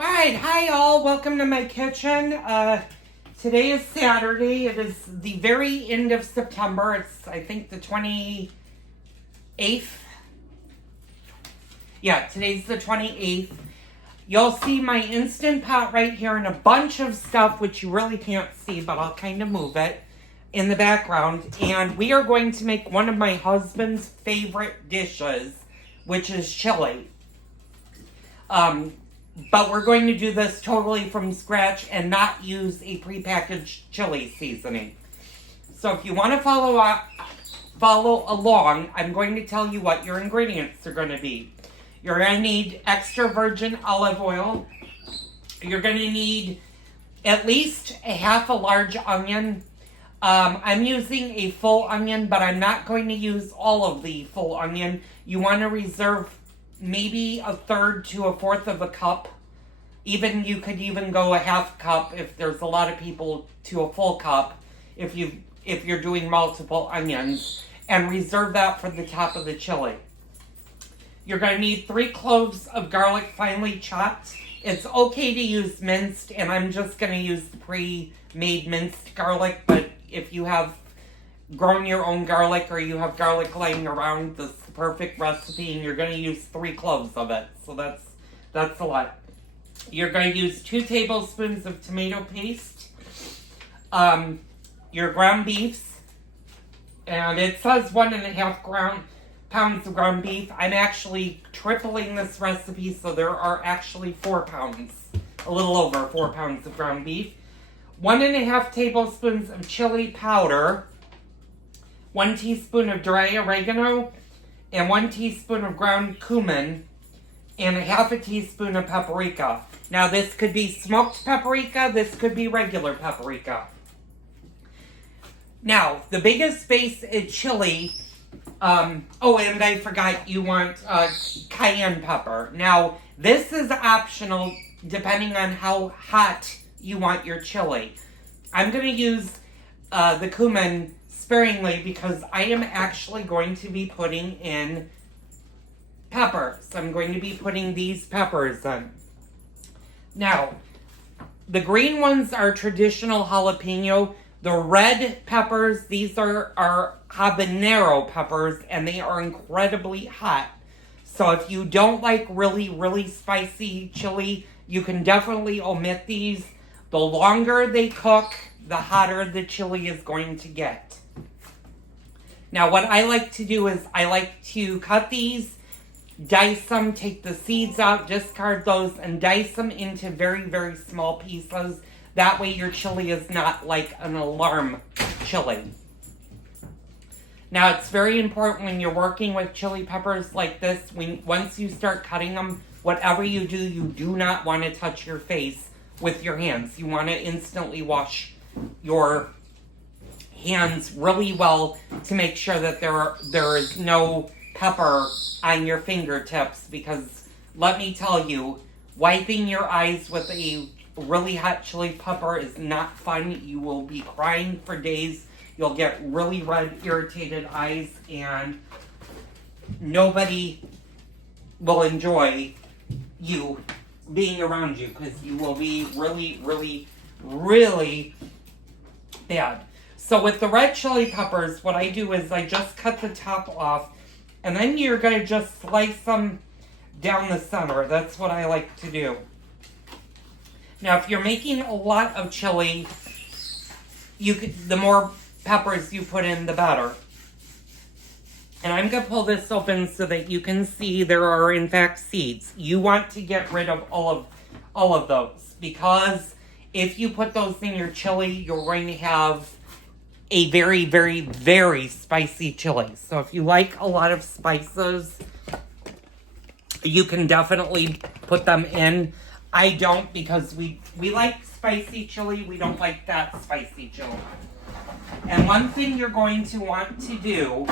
Alright, hi all, welcome to my kitchen. Today is Saturday. It is the very end of September. It's, I think, the 28th. Yeah, today's the 28th. You'll see my Instant Pot right here and a bunch of stuff, which you really can't see, but I'll kind of move it in the background. And we are going to make one of my husband's favorite dishes, which is chili. But we're going to do this totally from scratch and not use a prepackaged chili seasoning. So if you want to follow along, I'm going to tell you what your ingredients are going to be. You're going to need extra virgin olive oil. You're going to need at least a half a large onion. I'm using a full onion, but I'm not going to use all of the full onion. You want to reserve maybe a third to a fourth of a cup. You could even go a half cup if there's a lot of people, to a full cup if you're doing multiple onions, and reserve that for the top of the chili. You're going to need 3 cloves of garlic finely chopped. It's okay to use minced, and I'm just going to use the pre-made minced garlic, but if you have grown your own garlic or you have garlic laying around, this is the perfect recipe, and you're going to use 3 cloves of it. So that's a lot. You're going to use 2 tablespoons of tomato paste. Your ground beefs, and it says 1.5 pounds of ground beef. I'm actually tripling this recipe, so there are actually 4 pounds, a little over 4 pounds of ground beef. 1.5 tablespoons of chili powder, 1 teaspoon of dry oregano, and 1 teaspoon of ground cumin, and a half a teaspoon of paprika. Now this could be smoked paprika, this could be regular paprika. Now, the biggest base is chili. And I forgot, you want cayenne pepper. Now, this is optional depending on how hot you want your chili. I'm going to use the cumin sparingly because I am actually going to be putting in peppers. I'm going to be putting these peppers in. Now, the green ones are traditional jalapeno. The red peppers, these are habanero peppers, and they are incredibly hot. So if you don't like really, really spicy chili, you can definitely omit these. The longer they cook, the hotter the chili is going to get. Now, what I like to do is I like to cut these, dice them, take the seeds out, discard those, and dice them into very, very small pieces. That way your chili is not like an alarm chili. Now, it's very important when you're working with chili peppers like this, once you start cutting them, whatever you do not want to touch your face with your hands. You want to instantly wash your hands really well to make sure that there is no pepper on your fingertips, because let me tell you, wiping your eyes with a really hot chili pepper is not fun. You will be crying for days. You'll get really red, irritated eyes, and nobody will enjoy you being around you because you will be really, really, really bad. So with the red chili peppers, what I do is I just cut the top off, and then you're going to just slice them down the center. That's what I like to do. Now, if you're making a lot of chili, the more peppers you put in, the better. And I'm going to pull this open so that you can see there are, in fact, seeds. You want to get rid of all of those, because if you put those in your chili, you're going to have a very, very, very spicy chili. So if you like a lot of spices, you can definitely put them in. I don't, because we like spicy chili. We don't like that spicy chili. And one thing you're going to want to do,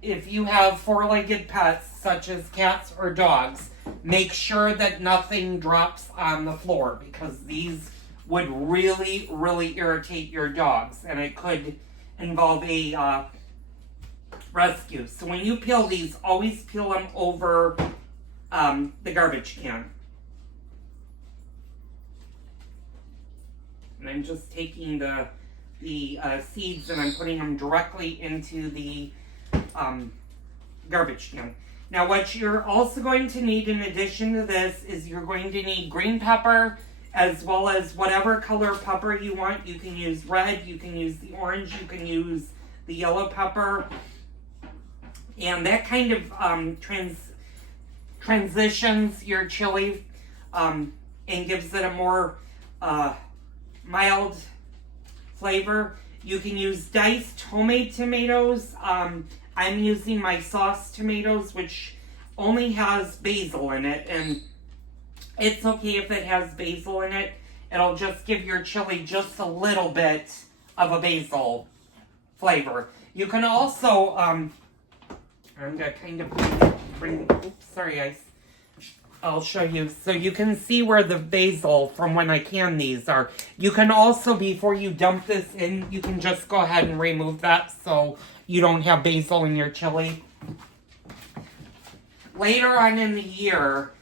if you have 4-legged pets, such as cats or dogs, make sure that nothing drops on the floor, because these would really, really irritate your dogs, and it could involve a rescue. So when you peel these, always peel them over the garbage can. And I'm just taking the seeds and I'm putting them directly into the garbage can. Now what you're also going to need in addition to this is you're going to need green pepper as well as whatever color pepper you want. You can use red, you can use the orange, you can use the yellow pepper. And that kind of transitions your chili and gives it a more mild flavor. You can use diced homemade tomatoes. I'm using my sauce tomatoes, which only has basil in it, and it's okay if it has basil in it. It'll just give your chili just a little bit of a basil flavor. You can also, I'm gonna kind of bring, oops, sorry guys. I'll show you. So you can see where the basil from when I can these are. You can also, before you dump this in, you can just go ahead and remove that so you don't have basil in your chili. Later on in the year,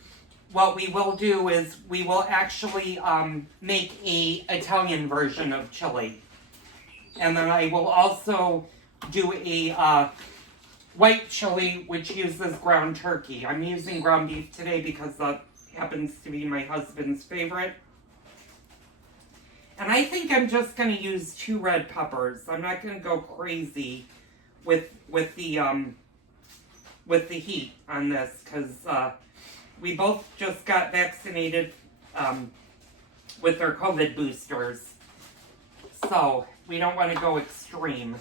what we will do is we will actually make a Italian version of chili. And then I will also do a white chili, which uses ground turkey. I'm using ground beef today because that happens to be my husband's favorite. And I think I'm just going to use 2 red peppers. I'm not going to go crazy with the heat on this because we both just got vaccinated with our COVID boosters. So we don't want to go extreme.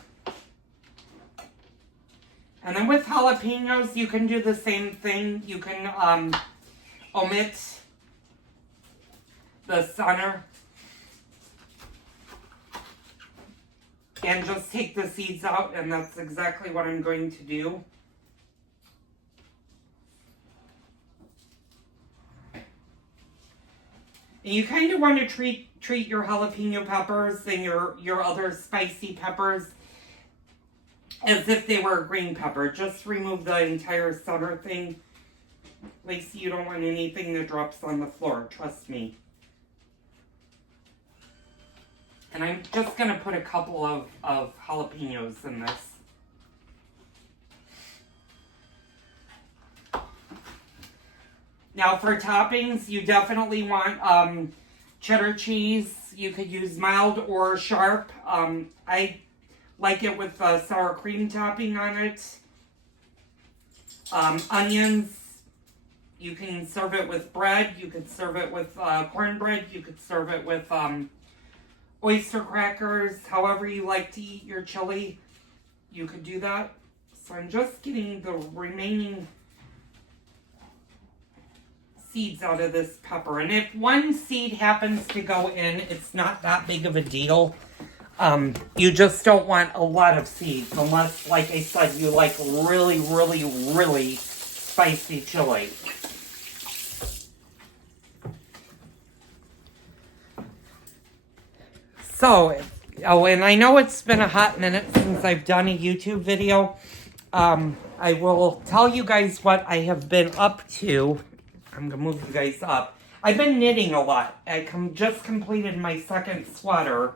And then with jalapenos, you can do the same thing. You can omit the center and just take the seeds out, and that's exactly what I'm going to do. And you kind of want to treat your jalapeno peppers and your other spicy peppers as if they were a green pepper. Just remove the entire center thing. Lacey, you don't want anything that drops on the floor, trust me. And I'm just going to put a couple of jalapenos in this. Now for toppings, you definitely want cheddar cheese. You could use mild or sharp. I like it with sour cream topping on it. Onions. You can serve it with bread. You could serve it with cornbread. You could serve it with oyster crackers. However you like to eat your chili, you could do that. So I'm just getting the remaining seeds out of this pepper. And if one seed happens to go in, it's not that big of a deal. You just don't want a lot of seeds unless, like I said, you like really, really, really spicy chili. So, and I know it's been a hot minute since I've done a YouTube video. I will tell you guys what I have been up to. I'm going to move you guys up. I've been knitting a lot. I just completed my second sweater.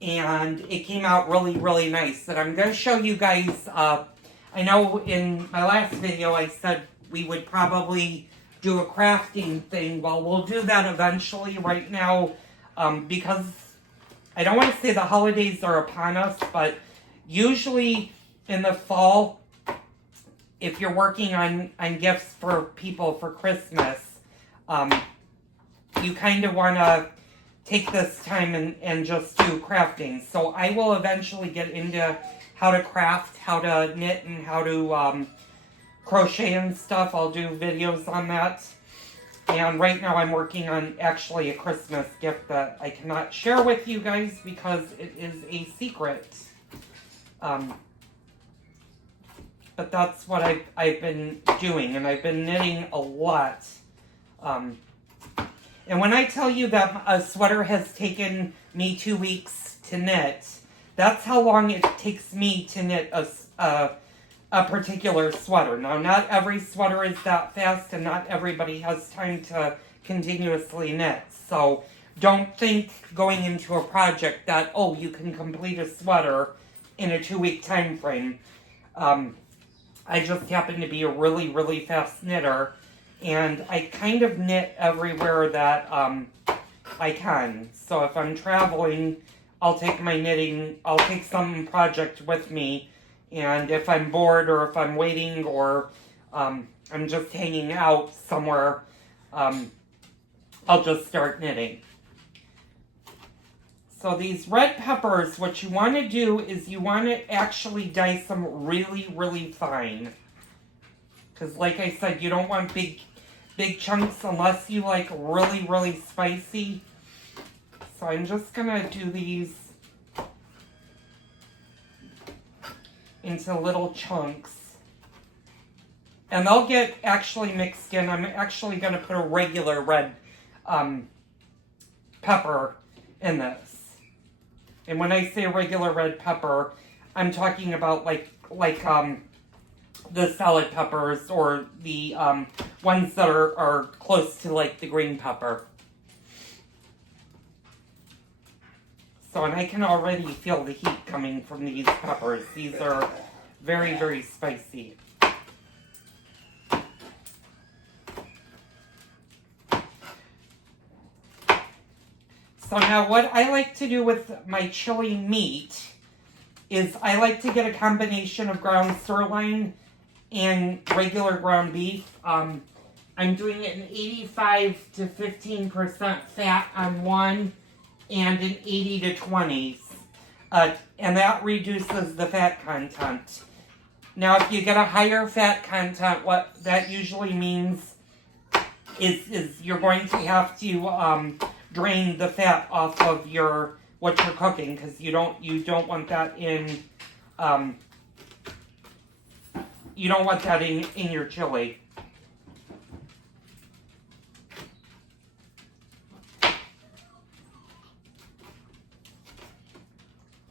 And it came out really, really nice. And I'm going to show you guys, I know in my last video I said we would probably do a crafting thing. Well, we'll do that eventually. Right now, because I don't want to say the holidays are upon us, but usually in the fall, if you're working on gifts for people for Christmas, you kind of want to take this time and just do crafting. So I will eventually get into how to craft, how to knit, and how to crochet and stuff. I'll do videos on that. And right now I'm working on actually a Christmas gift that I cannot share with you guys because it is a secret. But that's what I've been doing, and I've been knitting a lot. And when I tell you that a sweater has taken me 2 weeks to knit, that's how long it takes me to knit a particular sweater. Now, not every sweater is that fast, and not everybody has time to continuously knit. So, don't think going into a project that, oh, you can complete a sweater in a 2-week time frame. I just happen to be a really, really fast knitter, and I kind of knit everywhere that I can. So if I'm traveling, I'll take some project with me, and if I'm bored or if I'm waiting or I'm just hanging out somewhere, I'll just start knitting. So these red peppers, what you want to do is you want to actually dice them really, really fine. Because like I said, you don't want big chunks unless you like really, really spicy. So I'm just going to do these into little chunks. And they'll get actually mixed in. I'm actually going to put a regular red pepper in this. And when I say regular red pepper, I'm talking about like the salad peppers or the ones that are close to like the green pepper. So, and I can already feel the heat coming from these peppers. These are very, very spicy. So now what I like to do with my chili meat is I like to get a combination of ground sirloin and regular ground beef. I'm doing it in 85 to 15% fat on one and an 80 to 20s. And that reduces the fat content. Now if you get a higher fat content, what that usually means is you're going to have to drain the fat off of what you're cooking, because you don't want that in in your chili.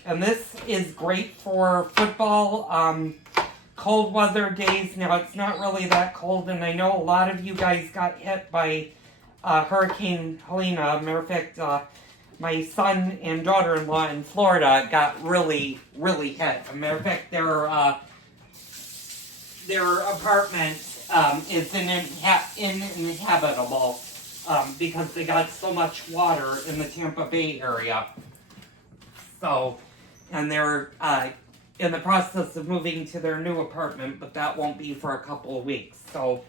And this is great for football, cold weather days. Now it's not really that cold, and I know a lot of you guys got hit by Hurricane Helena. Matter of fact, my son and daughter-in-law in Florida got really, really hit. As a matter of fact, their apartment is uninhabitable because they got so much water in the Tampa Bay area. So, and they're in the process of moving to their new apartment, but that won't be for a couple of weeks. So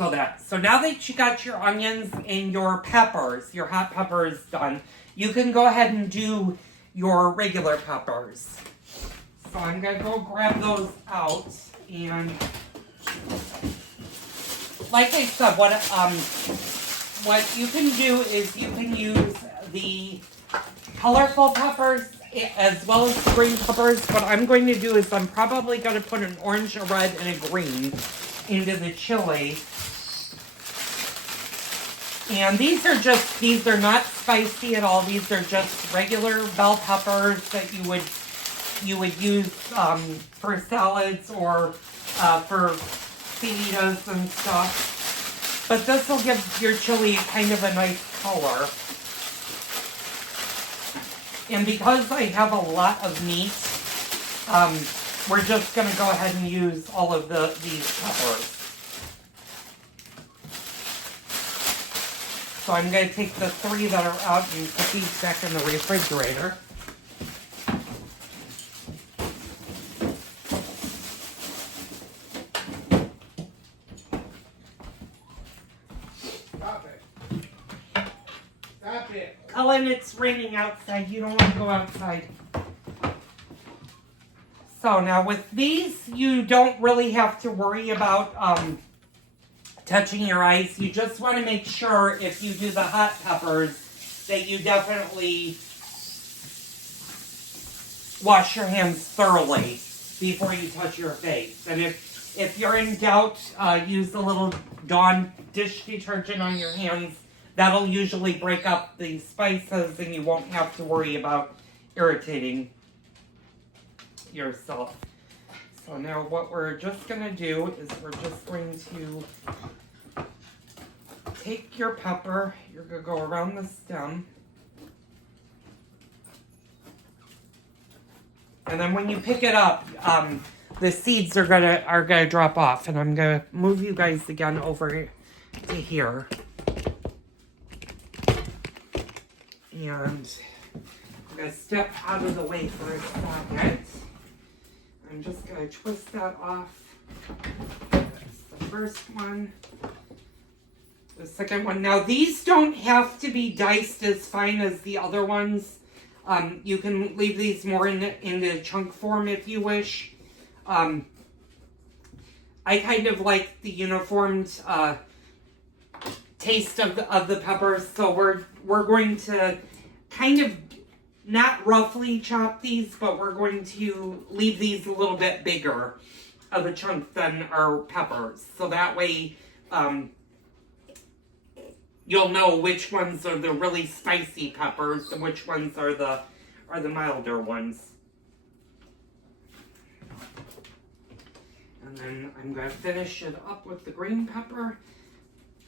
now that you got your onions and your peppers, your hot peppers done, you can go ahead and do your regular peppers. So I'm going to go grab those out, and like I said, what you can do is you can use the colorful peppers as well as the green peppers. What I'm going to do is I'm probably going to put an orange, a red, and a green into the chili. And these are not spicy at all. These are just regular bell peppers that you would use for salads or for fajitas and stuff. But this will give your chili kind of a nice color. And because I have a lot of meat, we're just going to go ahead and use all of these peppers. So I'm going to take the 3 that are out and put these back in the refrigerator. Stop it. Stop it. Cullen, it's raining outside. You don't want to go outside. So now with these, you don't really have to worry about touching your eyes. You just want to make sure if you do the hot peppers that you definitely wash your hands thoroughly before you touch your face. And if you're in doubt, use a little Dawn dish detergent on your hands. That'll usually break up the spices and you won't have to worry about irritating yourself. So now what we're just going to do is we're just going to take your pepper, your going to go around the stem. And then when you pick it up, the seeds are gonna drop off. And I'm gonna move you guys again over to here. And I'm gonna step out of the way for a second. I'm just gonna twist that off. That's the first one. The second one. Now these don't have to be diced as fine as the other ones. You can leave these more in the chunk form if you wish. I kind of like the uniformed taste of the peppers, so we're going to kind of not roughly chop these, but we're going to leave these a little bit bigger of a chunk than our peppers, so that way you'll know which ones are the really spicy peppers and which ones are the milder ones. And then I'm going to finish it up with the green pepper.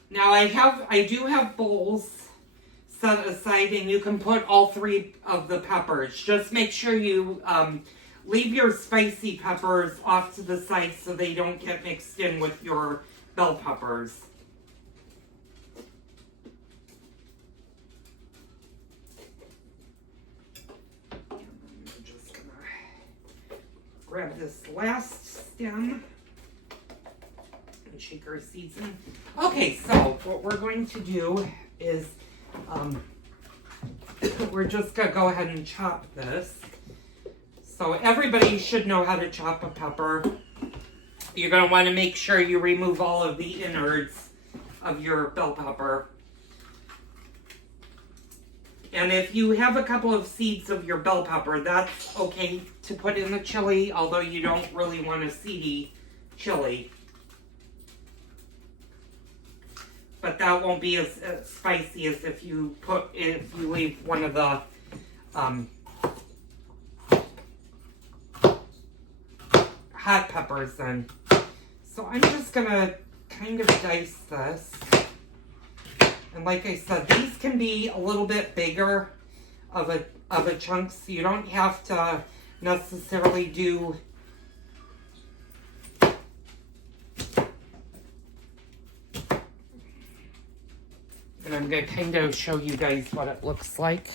Now I do have bowls set aside, and you can put all 3 of the peppers. Just make sure you leave your spicy peppers off to the side so they don't get mixed in with your bell peppers. Grab this last stem and shake our seeds in. Okay, so what we're going to do is we're just going to go ahead and chop this. So everybody should know how to chop a pepper. You're going to want to make sure you remove all of the innards of your bell pepper. And if you have a couple of seeds of your bell pepper, that's okay to put in the chili, although you don't really want a seedy chili. But that won't be as spicy as if you leave one of the hot peppers in. So I'm just gonna kind of dice this. And like I said, these can be a little bit bigger of a chunk, so you don't have to necessarily do and I'm going to kind of show you guys what it looks like.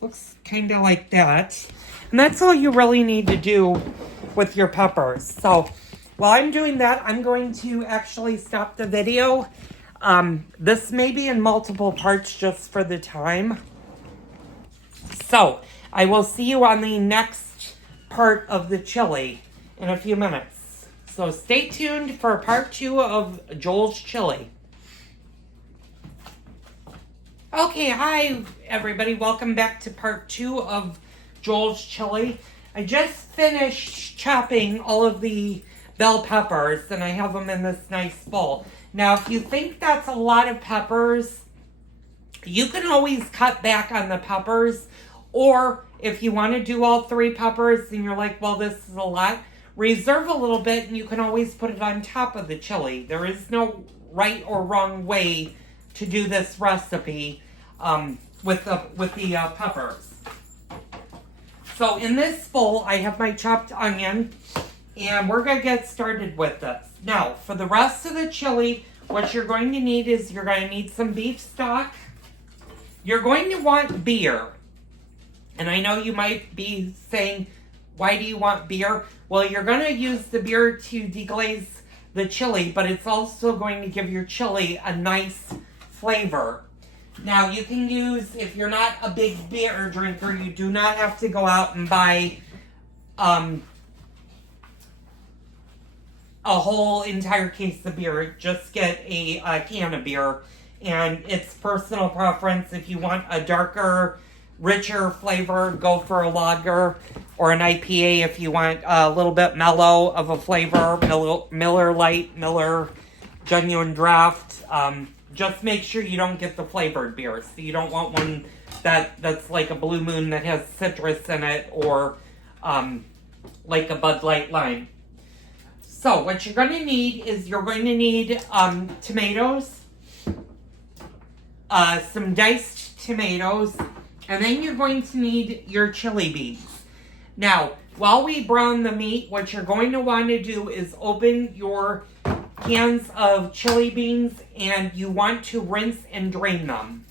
Looks kind of like that. And that's all you really need to do with your peppers. So while I'm doing that, I'm going to actually stop the video. This may be in multiple parts just for the time. So I will see you on the next part of the chili in a few minutes. So stay tuned for part 2 of Joel's chili. Okay, hi everybody. Welcome back to part 2 of Joel's chili. I just finished chopping all of the bell peppers and I have them in this nice bowl. Now, if you think that's a lot of peppers, you can always cut back on the peppers. Or if you want to do all 3 peppers and you're like, well, this is a lot, reserve a little bit and you can always put it on top of the chili. There is no right or wrong way to do this recipe with the peppers. So in this bowl, I have my chopped onion, and we're going to get started with this. Now, for the rest of the chili, what you're going to need is you're going to need some beef stock. You're going to want beer. And I know you might be saying, why do you want beer? Well, you're going to use the beer to deglaze the chili, but it's also going to give your chili a nice flavor. Now, you can use, if you're not a big beer drinker, you do not have to go out and buy a whole entire case of beer. Just get a can of beer. And it's personal preference. If you want a darker, richer flavor, go for a lager or an IPA. If you want a little bit mellow of a flavor, Miller Lite, Miller Genuine Draft. Just make sure you don't get the flavored beer. So you don't want one that's like a Blue Moon that has citrus in it, or like a Bud Light Lime. So what you're going to need is you're going to need tomatoes. some diced tomatoes, and then you're going to need your chili beans. Now, while we brown the meat, what you're going to want to do is open your cans of chili beans, and you want to rinse and drain them.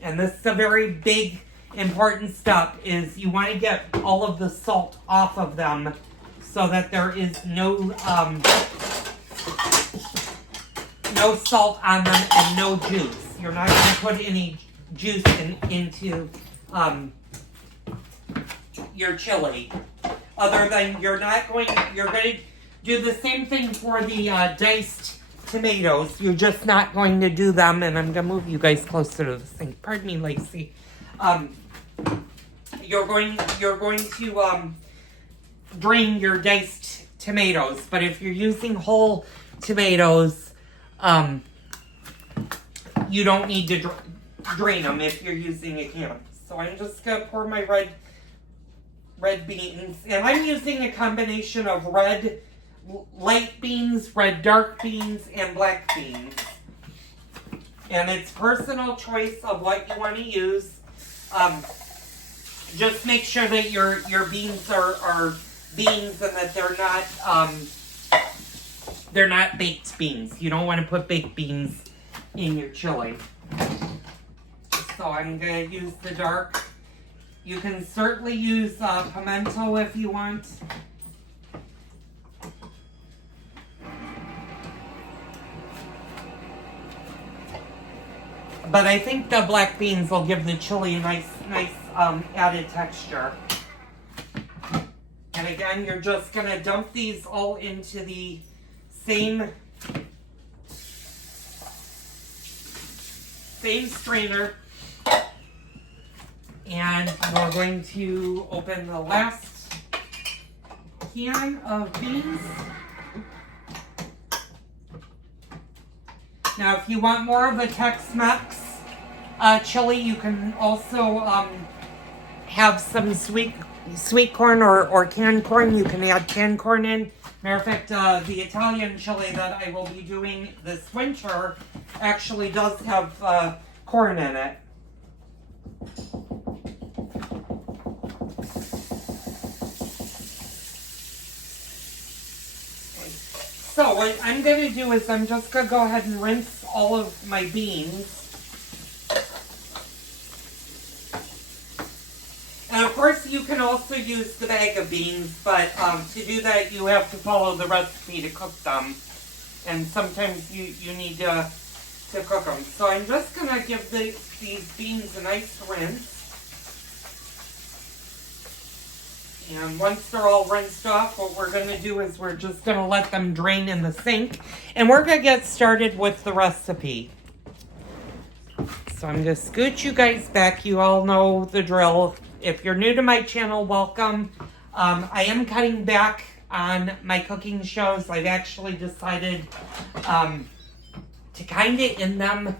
And this is a very big, important step, is you want to get all of the salt off of them so that there is no salt on them and no juice. You're not going to put any juice into your chili. Other than you're going to do the same thing for the diced tomatoes. You're just not going to do them, and I'm going to move you guys closer to the sink. Pardon me, Lacey. You're going to drain your diced tomatoes, but if you're using whole tomatoes, you don't need to drain them if you're using a can. So I'm just going to pour my red beans, and I'm using a combination of red light beans, red dark beans, and black beans. And it's personal choice of what you want to use. Just make sure that your beans are beans and that they're not baked beans. You don't want to put baked beans in your chili. So I'm going to use the dark. You can certainly use pimento if you want. But I think the black beans will give the chili a nice added texture. And again, you're just going to dump these all into the same strainer. And we're going to open the last can of beans. Now, if you want more of a Tex-Mex chili, you can also have some sweet corn or canned corn. You can add canned corn in. Matter of fact, the Italian chili that I will be doing this winter actually does have corn in it. So what I'm going to do is I'm just going to go ahead and rinse all of my beans. And of course you can also use the bag of beans, but to do that you have to follow the recipe to cook them. And sometimes you need to cook them. So I'm just going to give these beans a nice rinse. And once they're all rinsed off, what we're going to do is we're just going to let them drain in the sink. And we're going to get started with the recipe. So I'm going to scoot you guys back. You all know the drill. If you're new to my channel, welcome. I am cutting back on my cooking shows. I've actually decided to kind of end them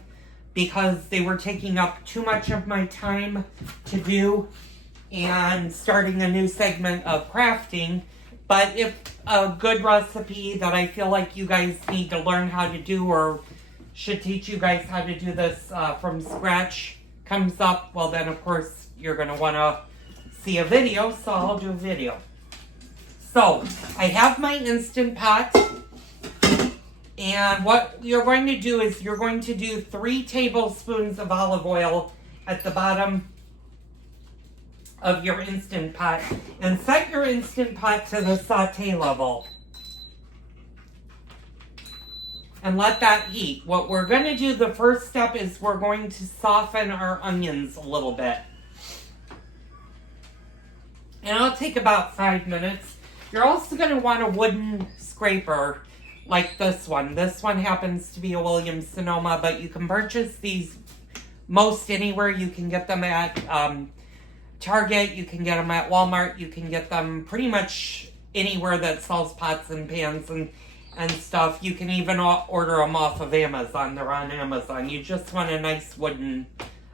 because they were taking up too much of my time to do, and starting a new segment of crafting. But if a good recipe that I feel like you guys need to learn how to do, or should teach you guys how to do this from scratch, comes up, well then of course you're going to want to see a video, so I'll do a video. So I have my Instant Pot, and what you're going to do is you're going to do 3 tablespoons of olive oil at the bottom of your Instant Pot, and set your Instant Pot to the saute level and let that heat. What we're going to do, the first step, is we're going to soften our onions a little bit, and it'll take about 5 minutes. You're also going to want a wooden scraper like this one. This one happens to be a Williams Sonoma, but you can purchase these most anywhere. You can get them at Target, you can get them at Walmart, you can get them pretty much anywhere that sells pots and pans and stuff. You can even order them off of Amazon. They're on Amazon. You just want a nice wooden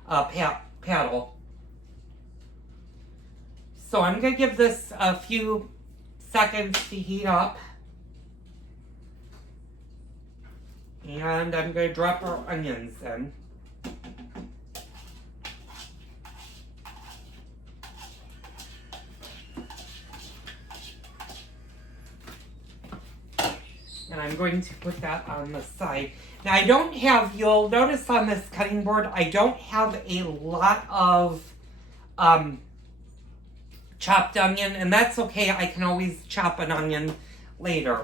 paddle. So I'm going to give this a few seconds to heat up. And I'm going to drop our onions in. And I'm going to put that on the side. Now I don't have, you'll notice on this cutting board, I don't have a lot of chopped onion, and that's okay. I can always chop an onion later.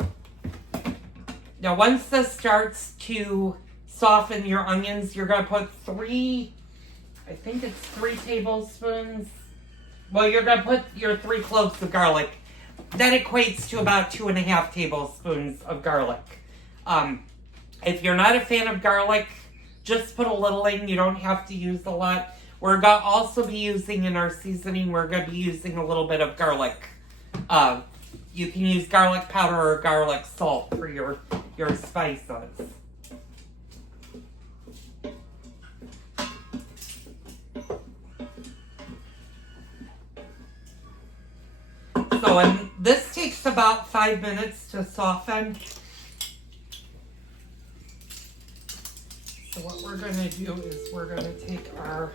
Now once this starts to soften your onions, you're going to put I think it's 3 tablespoons. Well, you're going to put your 3 cloves of garlic. That equates to about 2.5 tablespoons of garlic. If you're not a fan of garlic, just put a little in. You don't have to use a lot. We're going to also be using in our seasoning, we're going to be using a little bit of garlic. You can use garlic powder or garlic salt for your spices. So, and this takes about 5 minutes to soften. So what we're going to do is we're going to take our,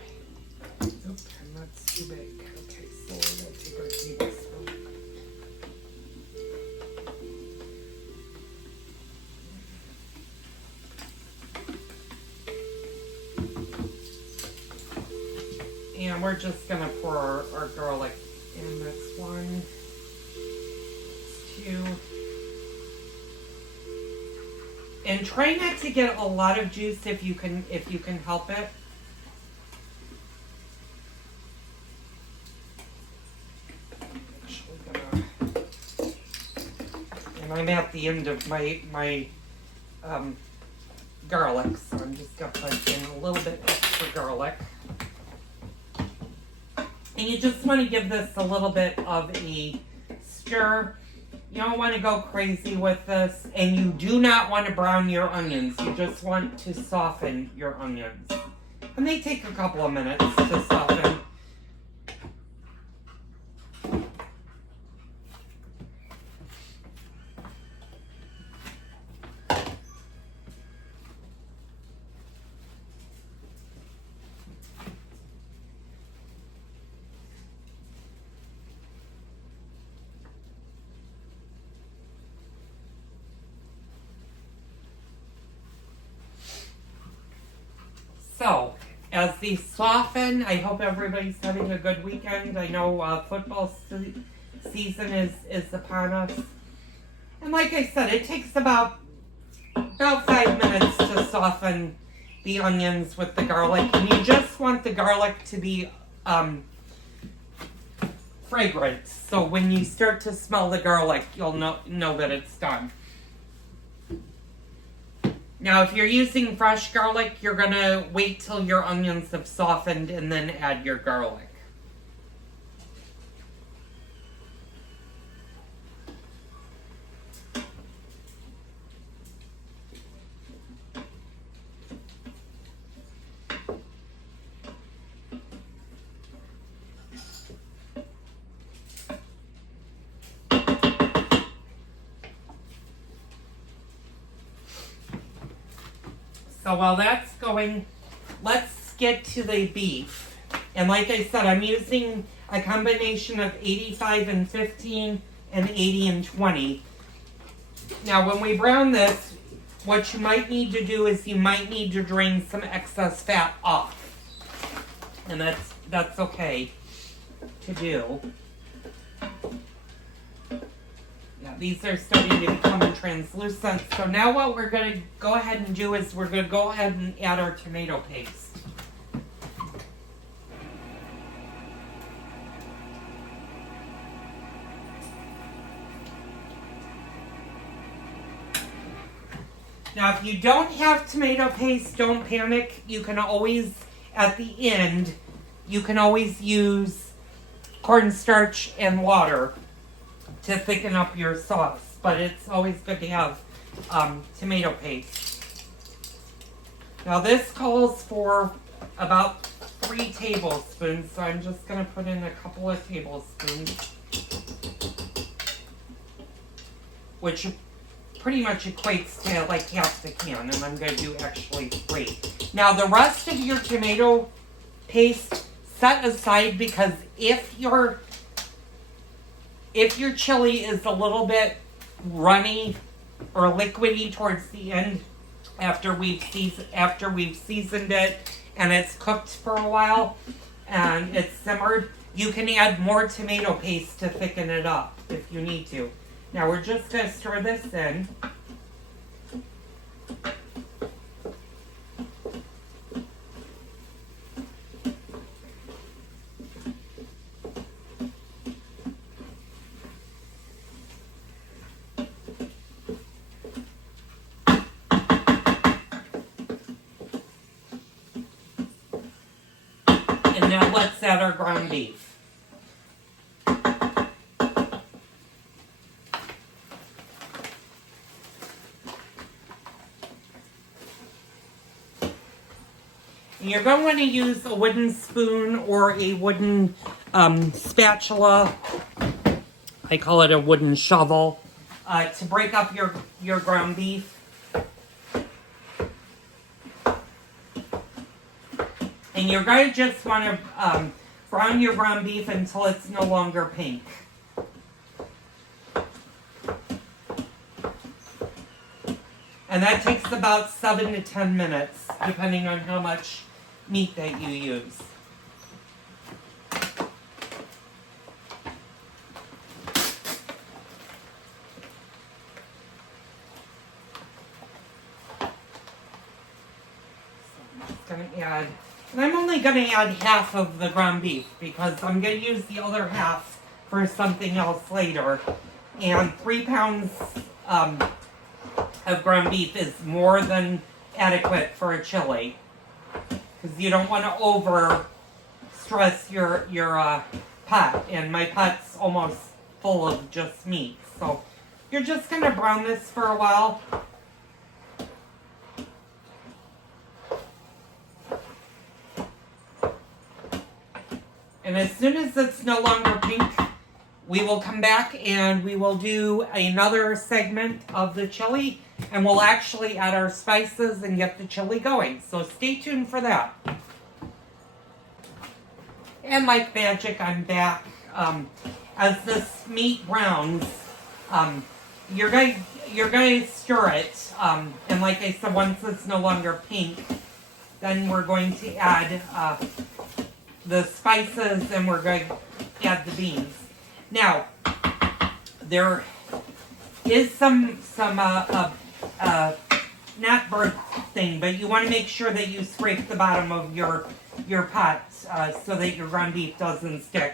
oops, and that's too big. Okay, so we're going to take our tablespoon. And we're just going to pour our garlic in this one. 2. And try not to get a lot of juice if you can help it. And I'm at the end of my garlic, so I'm just gonna put in a little bit extra garlic. And you just want to give this a little bit of a stir. You don't want to go crazy with this, and you do not want to brown your onions. You just want to soften your onions. And they take a couple of minutes to soften. So, as these soften, I hope everybody's having a good weekend. I know football season is upon us. And like I said, it takes about 5 minutes to soften the onions with the garlic. And you just want the garlic to be fragrant. So when you start to smell the garlic, you'll know that it's done. Now, if you're using fresh garlic, you're going to wait till your onions have softened and then add your garlic. So while that's going, let's get to the beef. And like I said, I'm using a combination of 85 and 15 and 80 and 20. Now when we brown this, what you might need to do is you might need to drain some excess fat off. And that's okay to do. Yeah, these are starting to become translucent. So now what we're going to go ahead and do is we're going to go ahead and add our tomato paste. Now if you don't have tomato paste, don't panic. You can always, at the end, you can always use cornstarch and water to thicken up your sauce, but it's always good to have tomato paste. Now this calls for about 3 tablespoons, so I'm just going to put in a couple of tablespoons, which pretty much equates to like half the can, and I'm going to do actually 3. Now the rest of your tomato paste set aside, because if your chili is a little bit runny or liquidy towards the end after we've seasoned it and it's cooked for a while and it's simmered. You can add more tomato paste to thicken it up if you need to. Now we're just going to stir this in. And now let's add our ground beef. And you're going to want to use a wooden spoon or a wooden spatula. I call it a wooden shovel to break up your ground beef. And you're going to just want to brown your ground beef until it's no longer pink. And that takes about 7 to 10 minutes, depending on how much meat that you use. And I'm only going to add half of the ground beef because I'm going to use the other half for something else later. And 3 pounds of ground beef is more than adequate for a chili because you don't want to over stress your pot. And my pot's almost full of just meat. So you're just going to brown this for a while. And as soon as it's no longer pink, we will come back and we will do another segment of the chili. And we'll actually add our spices and get the chili going. So stay tuned for that. And like magic, I'm back. As this meat browns, you're going to stir it. And like I said, once it's no longer pink, then we're going to add the spices and we're going to add the beans. Now, there is some not burnt thing, but you want to make sure that you scrape the bottom of your pot so that your ground beef doesn't stick.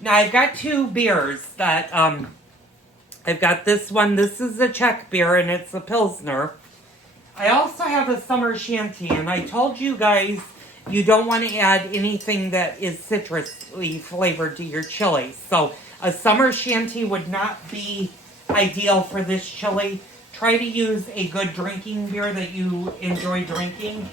Now, I've got 2 beers that, I've got this one. This is a Czech beer and it's a Pilsner. I also have a summer shanty, and I told you guys you don't want to add anything that is citrusly flavored to your chili. So a summer shanty would not be ideal for this chili. Try to use a good drinking beer that you enjoy drinking.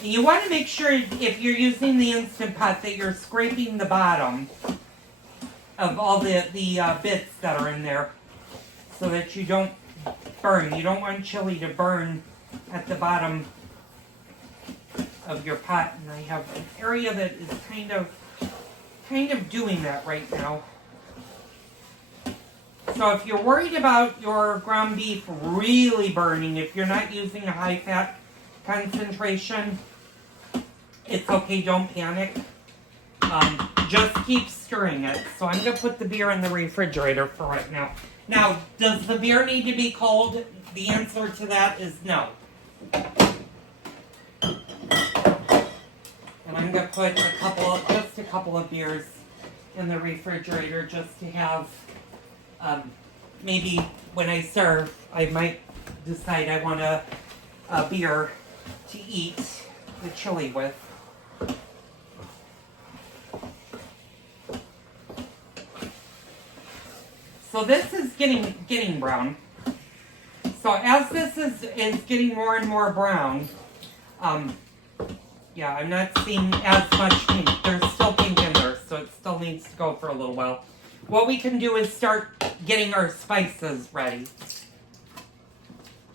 And you want to make sure if you're using the Instant Pot that you're scraping the bottom of all the bits that are in there, so that you don't burn. You don't want chili to burn at the bottom of your pot. And I have an area that is kind of doing that right now. So if you're worried about your ground beef really burning, if you're not using a high fat concentration, it's okay, don't panic. Just keep stirring it. So I'm going to put the beer in the refrigerator for right now. Now, does the beer need to be cold? The answer to that is no. And I'm going to put just a couple of beers in the refrigerator just to have, maybe when I serve, I might decide I want a beer to eat the chili with. So this is getting brown. So as this is getting more and more brown, yeah, I'm not seeing as much pink. There's still pink in there, so it still needs to go for a little while. What we can do is start getting our spices ready.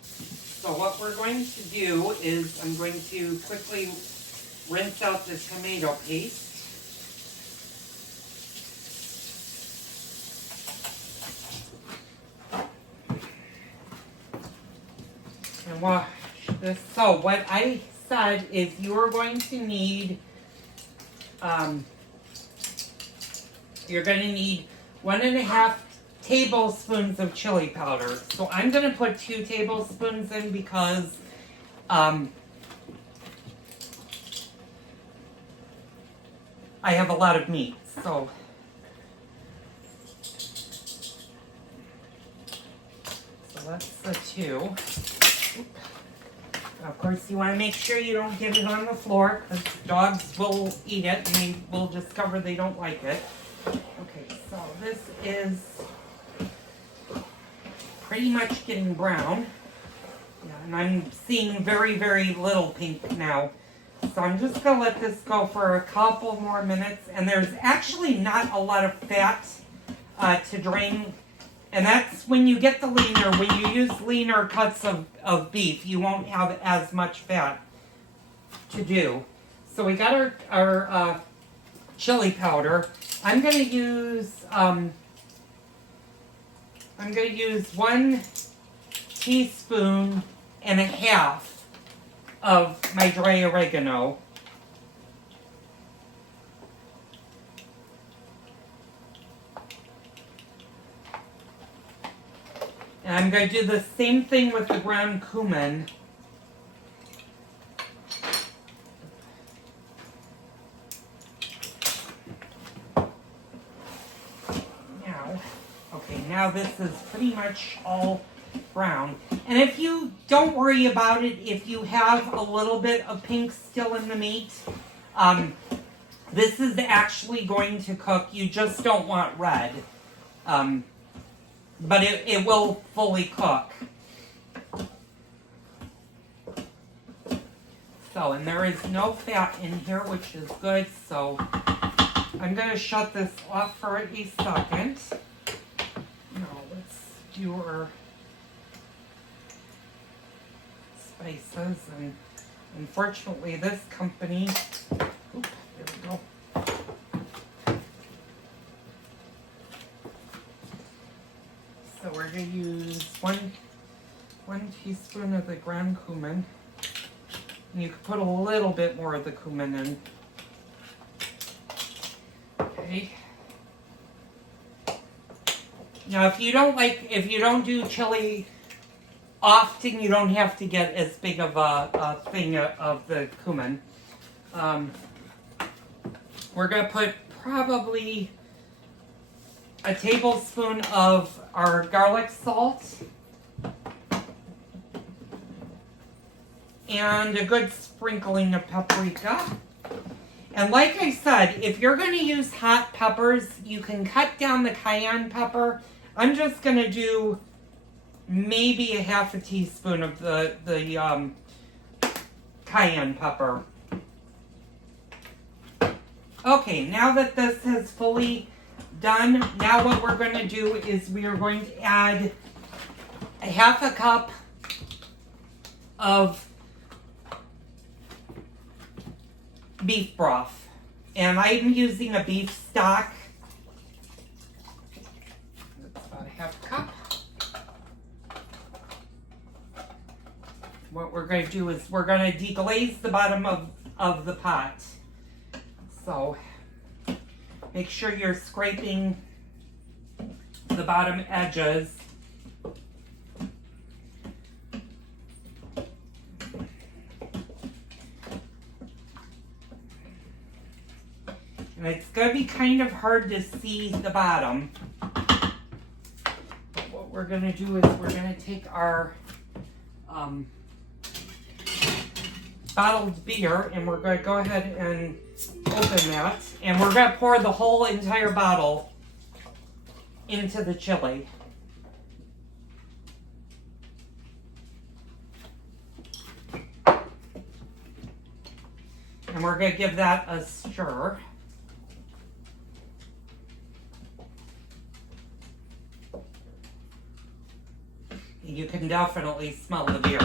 So what we're going to do is I'm going to quickly rinse out the tomato paste. wash this. So what I said is you are going to need, you're going to need 1.5 tablespoons of chili powder. So I'm going to put 2 tablespoons in because I have a lot of meat. So that's the 2. Of course, you want to make sure you don't get it on the floor because dogs will eat it and they will discover they don't like it. Okay, so this is pretty much getting brown. Yeah, and I'm seeing very, very little pink now. So I'm just going to let this go for a couple more minutes. And there's actually not a lot of fat to drain. And that's when you get the leaner, when you use leaner cuts of beef, you won't have as much fat to do. So we got our chili powder. I'm going to use 1.5 teaspoons of my dry oregano. And I'm going to do the same thing with the ground cumin. Now this is pretty much all brown. And if you don't worry about it, if you have a little bit of pink still in the meat, this is actually going to cook. You just don't want red. But it will fully cook. So, and there is no fat in here, which is good. So, I'm going to shut this off for a second. Now, let's do our spices. And unfortunately, this company, there we go. So we're going to use one teaspoon of the ground cumin. And you could put a little bit more of the cumin in. Okay. Now if you don't do chili often, you don't have to get as big of a thing of the cumin. We're going to put probably a tablespoon of our garlic salt and a good sprinkling of paprika. And like I said, if you're going to use hot peppers, you can cut down the cayenne pepper. I'm just going to do maybe 1/2 teaspoon of the cayenne pepper. Okay, now that this is fully done, now what we're going to do is we are going to add 1/2 cup of beef broth. And I'm using a beef stock. That's about 1/2 cup. What we're going to do is we're going to deglaze the bottom of the pot. So make sure you're scraping the bottom edges. And it's going to be kind of hard to see the bottom. But what we're going to do is we're going to take our bottled beer and we're going to go ahead and open that. And we're going to pour the whole entire bottle into the chili. And we're going to give that a stir. You can definitely smell the beer.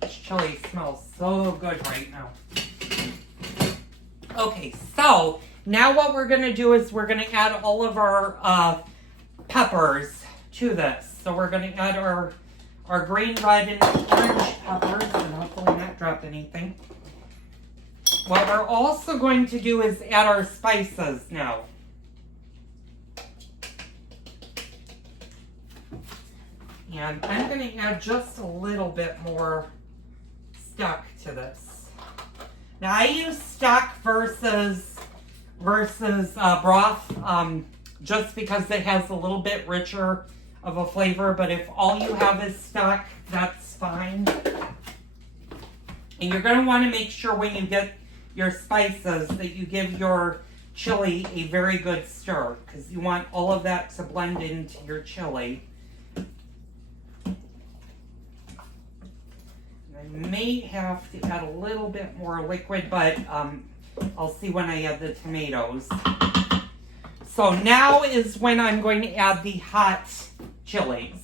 This chili smells so good right now. Okay, so now what we're going to do is we're going to add all of our peppers to this. So we're going to add our green, red, and orange peppers, and hopefully not drop anything. What we're also going to do is add our spices now. And I'm going to add just a little bit more stock to this. Now I use stock versus broth just because it has a little bit richer of a flavor, but if all you have is stock, that's fine. And you're going to want to make sure when you get your spices that you give your chili a very good stir, because you want all of that to blend into your chili. I may have to add a little bit more liquid, but I'll see when I add the tomatoes. So now is when I'm going to add the hot chilies.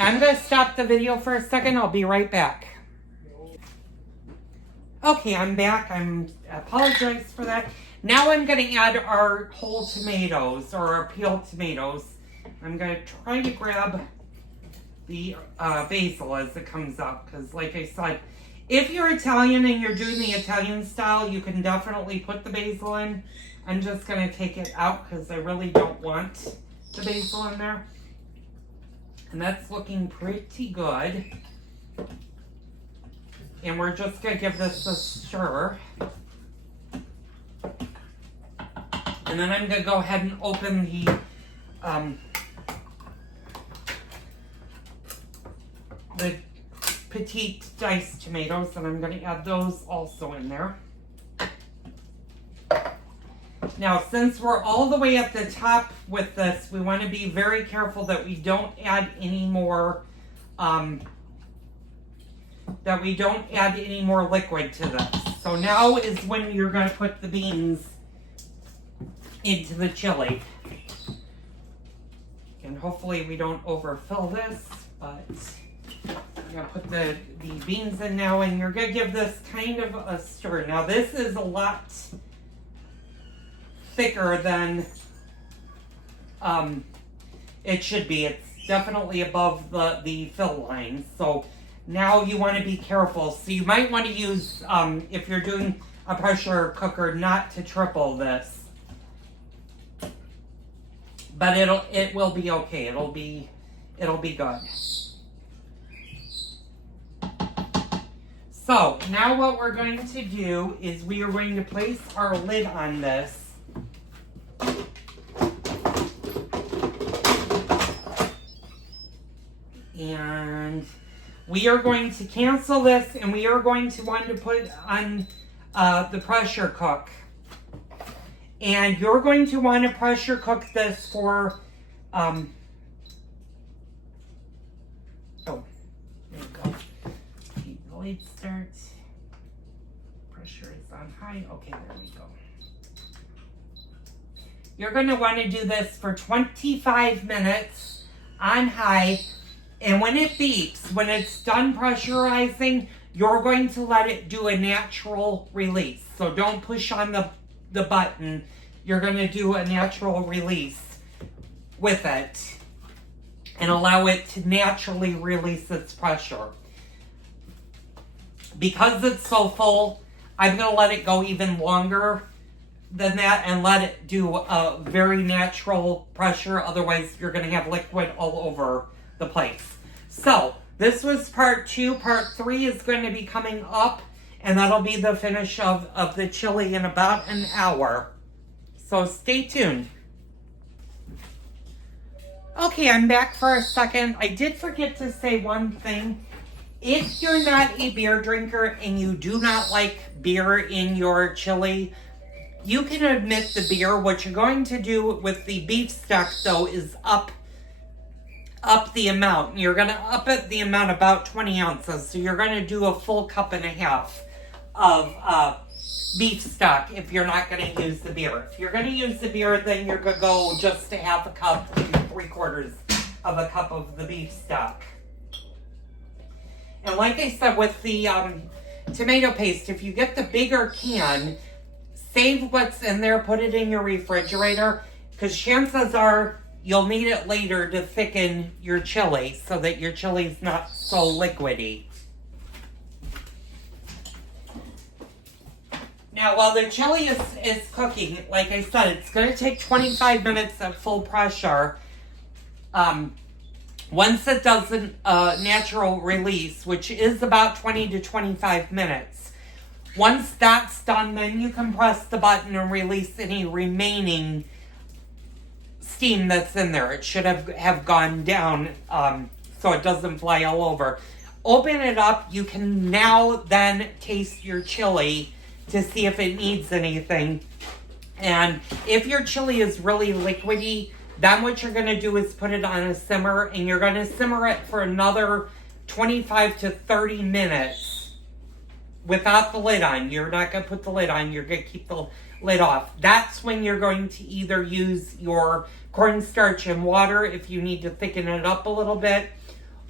I'm going to stop the video for a second. I'll be right back. Okay, I'm back. I apologize for that. Now I'm going to add our whole tomatoes, or our peeled tomatoes. I'm going to try to grab the basil as it comes up, because like I said, if you're Italian and you're doing the Italian style, you can definitely put the basil in. I'm just going to take it out because I really don't want the basil in there. And that's looking pretty good. And we're just going to give this a stir. And then I'm going to go ahead and open the petite diced tomatoes, and I'm going to add those also in there. Now, since we're all the way at the top with this, we want to be very careful that we don't add any more liquid to this. So now is when you're going to put the beans into the chili. And hopefully we don't overfill this, but I'm going to put the beans in now, and you're going to give this kind of a stir. Now this is a lot thicker than it should be. It's definitely above the fill line. So now you want to be careful. So you might want to use, if you're doing a pressure cooker, not to triple this. But it will be okay. It'll be good. So now what we're going to do is we are going to place our lid on this. And we are going to cancel this, and we are going to want to put on the pressure cook. And you're going to want to pressure cook this for, oh, there you go. Keep the light start. Pressure is on high. Okay, there we go. You're going to want to do this for 25 minutes on high. And when it beeps, when it's done pressurizing, you're going to let it do a natural release. So don't push on the button. You're going to do a natural release with it and allow it to naturally release its pressure. Because it's so full, I'm going to let it go even longer than that and let it do a very natural pressure. Otherwise, you're going to have liquid all over the place. So this was part 2. Part 3 is going to be coming up, and that'll be the finish of the chili in about an hour. So stay tuned. Okay, I'm back for a second. I did forget to say one thing. If you're not a beer drinker and you do not like beer in your chili, you can omit the beer. What you're going to do with the beef stock, though, is up the amount. You're going to up it the amount about 20 ounces. So you're going to do a full cup and a half of beef stock if you're not going to use the beer. If you're going to use the beer, then you're going to go just a half a cup to 3/4 of a cup of the beef stock. And like I said, with the tomato paste, if you get the bigger can, save what's in there, put it in your refrigerator, because chances are you'll need it later to thicken your chili so that your chili's not so liquidy. Now, while the chili is cooking, like I said, it's going to take 25 minutes at full pressure. Once it does a natural release, which is about 20 to 25 minutes, once that's done, then you can press the button and release any remaining steam that's in there. It should have gone down so it doesn't fly all over. Open it up. You can now then taste your chili to see if it needs anything. And if your chili is really liquidy, then what you're going to do is put it on a simmer, and you're going to simmer it for another 25 to 30 minutes without the lid on. You're not going to put the lid on. You're going to keep the lid off. That's when you're going to either use your cornstarch and water if you need to thicken it up a little bit,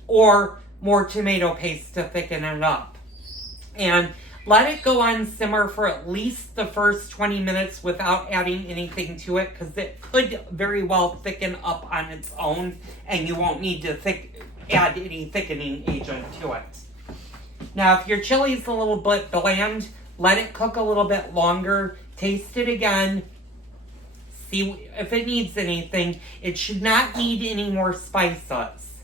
or more tomato paste to thicken it up. And let it go on simmer for at least the first 20 minutes without adding anything to it, because it could very well thicken up on its own and you won't need to add any thickening agent to it. Now, if your chili is a little bit bland, let it cook a little bit longer. Taste it again. See if it needs anything. It should not need any more spices.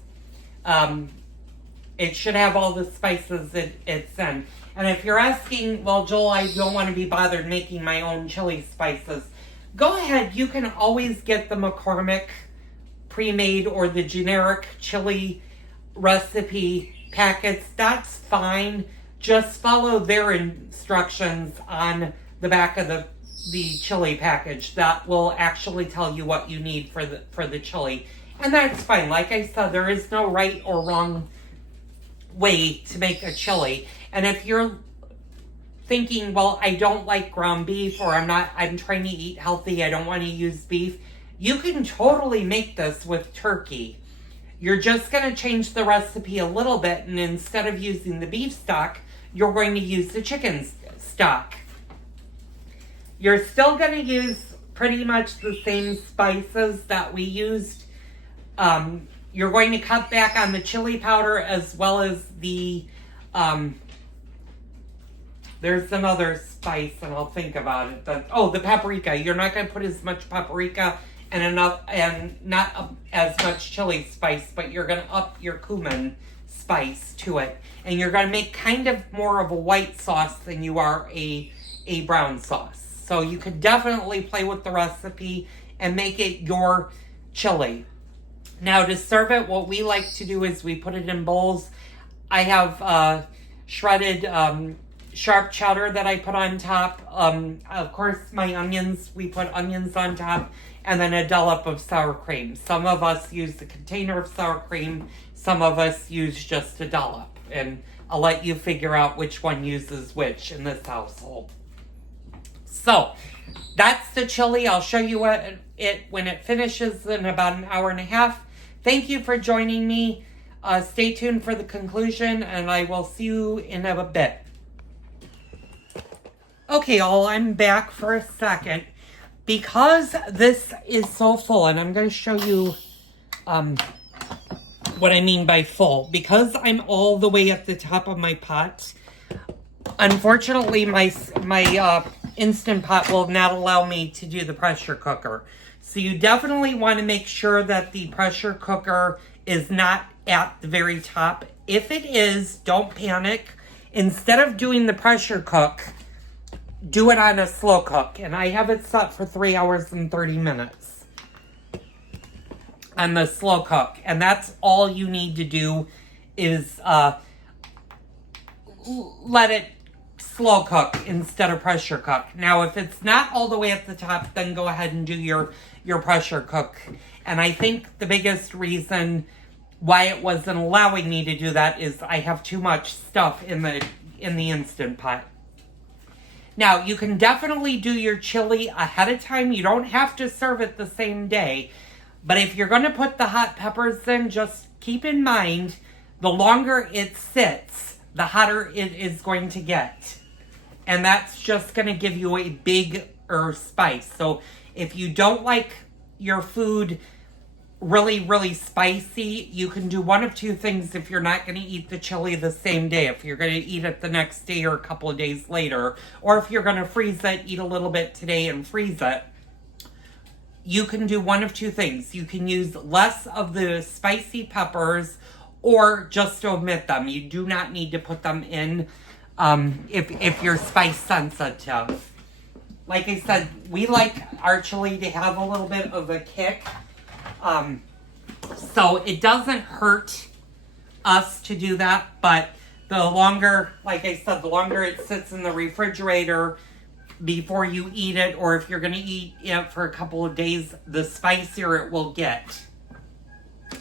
It should have all the spices it's in. And if you're asking, well, Joel, I don't want to be bothered making my own chili spices, go ahead. You can always get the McCormick pre-made or the generic chili recipe packets. That's fine. Just follow their instructions on the back of the chili package. That will actually tell you what you need for the chili. And that's fine. Like I said, there is no right or wrong way to make a chili. And if you're thinking, well, I don't like ground beef, or I'm trying to eat healthy, I don't want to use beef, you can totally make this with turkey. You're just going to change the recipe a little bit, and instead of using the beef stock, you're going to use the chicken stock. You're still going to use pretty much the same spices that we used. You're going to cut back on the chili powder as well as the there's another spice, and I'll think about it. The paprika. You're not going to put as much paprika and not as much chili spice, but you're going to up your cumin spice to it. And you're going to make kind of more of a white sauce than you are a brown sauce. So you could definitely play with the recipe and make it your chili. Now, to serve it, what we like to do is we put it in bowls. I have shredded sharp cheddar that I put on top. Of course, my onions, we put onions on top, and then a dollop of sour cream. Some of us use the container of sour cream. Some of us use just a dollop. And I'll let you figure out which one uses which in this household. So, that's the chili. I'll show you it when it finishes in about an hour and a half. Thank you for joining me. Stay tuned for the conclusion, and I will see you in a bit. Okay, all, I'm back for a second. Because this is so full, and I'm going to show you what I mean by full. Because I'm all the way at the top of my pot, unfortunately, my Instant Pot will not allow me to do the pressure cooker. So you definitely want to make sure that the pressure cooker is not at the very top. If it is, don't panic. Instead of doing the pressure cook, do it on a slow cook. And I have it set for 3 hours and 30 minutes on the slow cook. And that's all you need to do is let it slow cook instead of pressure cook. Now, if it's not all the way at the top, then go ahead and do your pressure cook. And I think the biggest reason why it wasn't allowing me to do that is I have too much stuff in the Instant Pot. Now, you can definitely do your chili ahead of time. You don't have to serve it the same day. But if you're going to put the hot peppers in, just keep in mind, the longer it sits, the hotter it is going to get. And that's just going to give you a bigger spice. So if you don't like your food really, really spicy, you can do one of two things if you're not going to eat the chili the same day. If you're going to eat it the next day or a couple of days later, or if you're going to freeze it, eat a little bit today and freeze it. You can do one of two things. You can use less of the spicy peppers or just omit them. You do not need to put them in if you're spice sensitive. Like I said, we like our chili to have a little bit of a kick. So it doesn't hurt us to do that, but the longer, like I said, the longer it sits in the refrigerator before you eat it, or if you're going to eat it for a couple of days, the spicier it will get.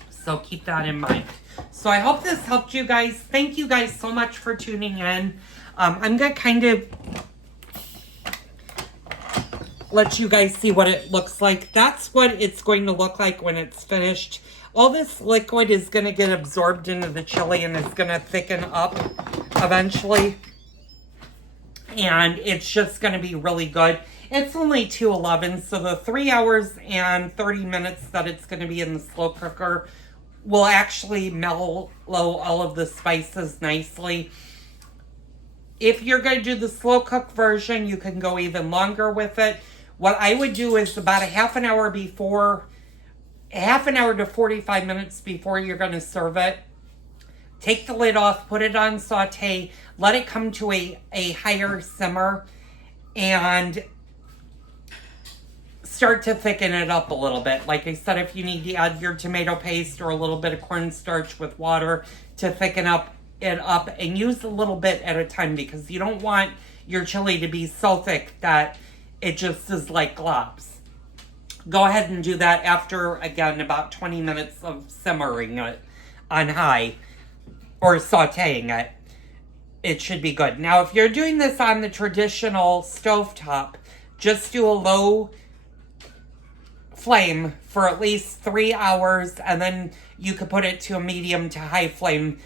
So keep that in mind. So I hope this helped you guys. Thank you guys so much for tuning in. I'm going to kind of let you guys see what it looks like. That's what it's going to look like when it's finished. All this liquid is going to get absorbed into the chili and it's going to thicken up eventually. And it's just going to be really good. It's only 211, so the 3 hours and 30 minutes that it's going to be in the slow cooker will actually mellow all of the spices nicely. If you're going to do the slow cook version, you can go even longer with it. What I would do is about a half an hour to 45 minutes before you're going to serve it, take the lid off, put it on saute, let it come to a higher simmer, and start to thicken it up a little bit. Like I said, if you need to add your tomato paste or a little bit of cornstarch with water to thicken it up, and use a little bit at a time, because you don't want your chili to be so thick that it just is like globs. Go ahead and do that after, again, about 20 minutes of simmering it on high or sauteing it. It should be good. Now, if you're doing this on the traditional stovetop, just do a low flame for at least 3 hours, and then you could put it to a medium to high flame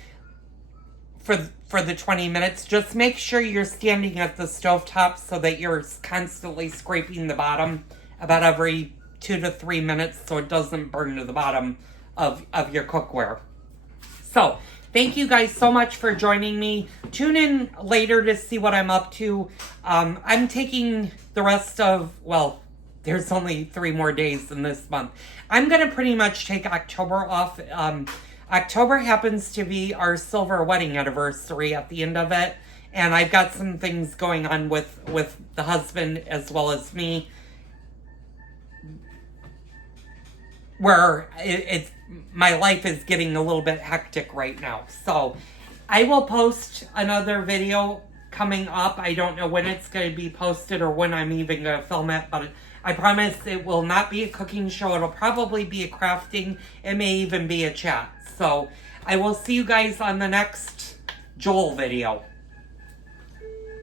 for the 20 minutes. Just make sure you're standing at the stovetop so that you're constantly scraping the bottom about every 2 to 3 minutes so it doesn't burn to the bottom of your cookware. So, thank you guys so much for joining me. Tune in later to see what I'm up to. I'm taking the rest of, well, there's only 3 more days in this month. I'm going to pretty much take October off. October happens to be our silver wedding anniversary at the end of it. And I've got some things going on with the husband as well as me, where it's my life is getting a little bit hectic right now. So I will post another video coming up. I don't know when it's going to be posted or when I'm even going to film it, but I promise it will not be a cooking show. It'll probably be a crafting. It may even be a chat. So I will see you guys on the next Joel video.